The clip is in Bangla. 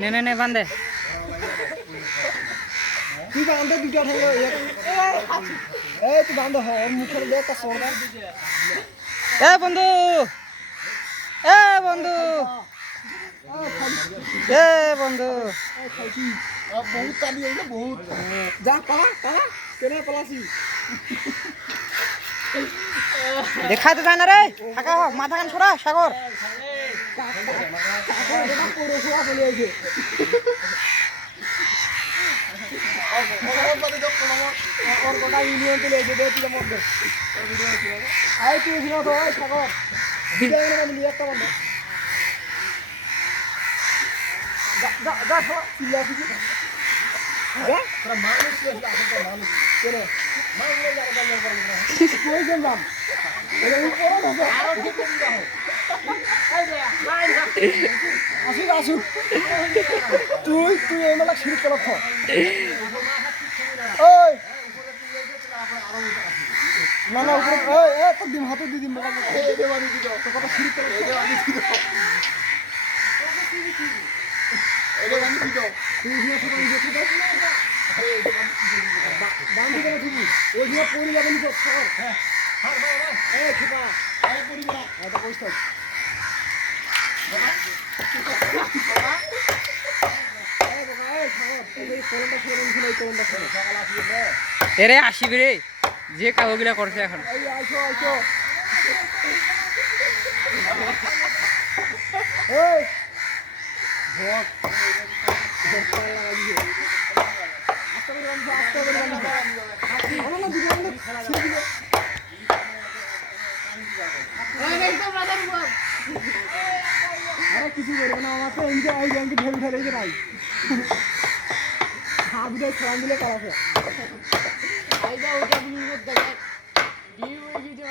নে নে নে বান্ধে তুই বান্ধে দুটা ঠেলে এই তুই বান্ধ হ ওর মুখের দেখ একটা সোনা এ বন্ধু এ বন্ধু এ বন্ধু বহুত কালি হইলে বহুত যা পালা পালা কেনে পালাছি দেখাতে যায় না রে থাকা হোক মাথা কান ছড়া সাগর পড়ে চলে আইছে ওর গোটা ইউনিয়ন চলে আইছে দে তুই মধ্যে আই তুই শুনো তো ওই সাগর বিদায় করে মিলি একটা বন্ধ যা যা যা চিল্লা কিছু যা তোরা মানুষ লাগলা তো মানুষ কেন মানুষ লাগলা কই যাম এটা উপরে না আরো ঠিক করে দাও এই দে লাইন আসুক আসুক তুই তুই এমলা ছিড়ে চলছ ওই না না উপরে ওই এ তো দিন হাতে দি দিন এই দে বানি দি দাও তো কত ছিড়ে চলছ এই দে বানি দি দাও এটা বানি দি দাও তুই নিয়ে শুরু করে দিতে বান্ধি করে দিবি ওই যে পড়ে যাবে নি তো সর হ্যাঁ হার ভাই এই ছোটা আই পড়ি না এটা কইছ তো বাবা বাবা এই বাবা এই ছাগল তুই এই কোলটা ছেড়ে দিছিস এই কোলটা ছেড়ে সকাল আসিবে রে এরে আসিবি রে যে কাগগুলা করছে এখন এই আইছো আইছো এই ভোট ভোট লাগা দিও আস্তে করে না দিদি ছেড়ে দিও আরে কিছু করবে না আমাকে এই যে ব্যাংকে ঢেলে ঢেলে এই যে ভাই হাত দিয়ে খেলান দিলে করাছে আইডা ওটা বুঝতে